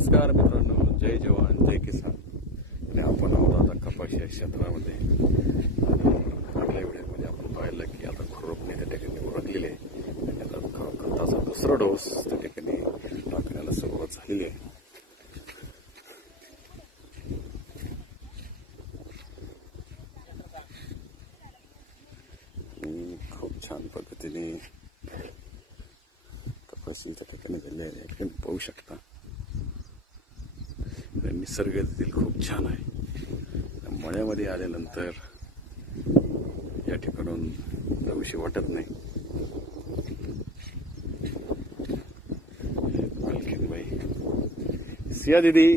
नमस्कार मित्रांनो, जय जवान जय किसान. आणि आपण आहोत आता कपाशी क्षेत्रामध्ये. आपल्या व्हिडिओमध्ये आपण पाहिलं की आता खुरपणी त्या ठिकाणी उरकलेली आहे आणि आता खताचा दुसरा डोस त्या ठिकाणी टाकण्याला सुरुवात झालेली आहे. खूप छान पद्धतीने कपाशी त्या ठिकाणी झाली आहे. या ठिकाणी पाहू शकता निसर्ग देखील खूप छान आहे. मळ्यामध्ये आल्यानंतर या ठिकाणून जाऊशी वाटत नाही. मालकीनबाई, सिया दीदी.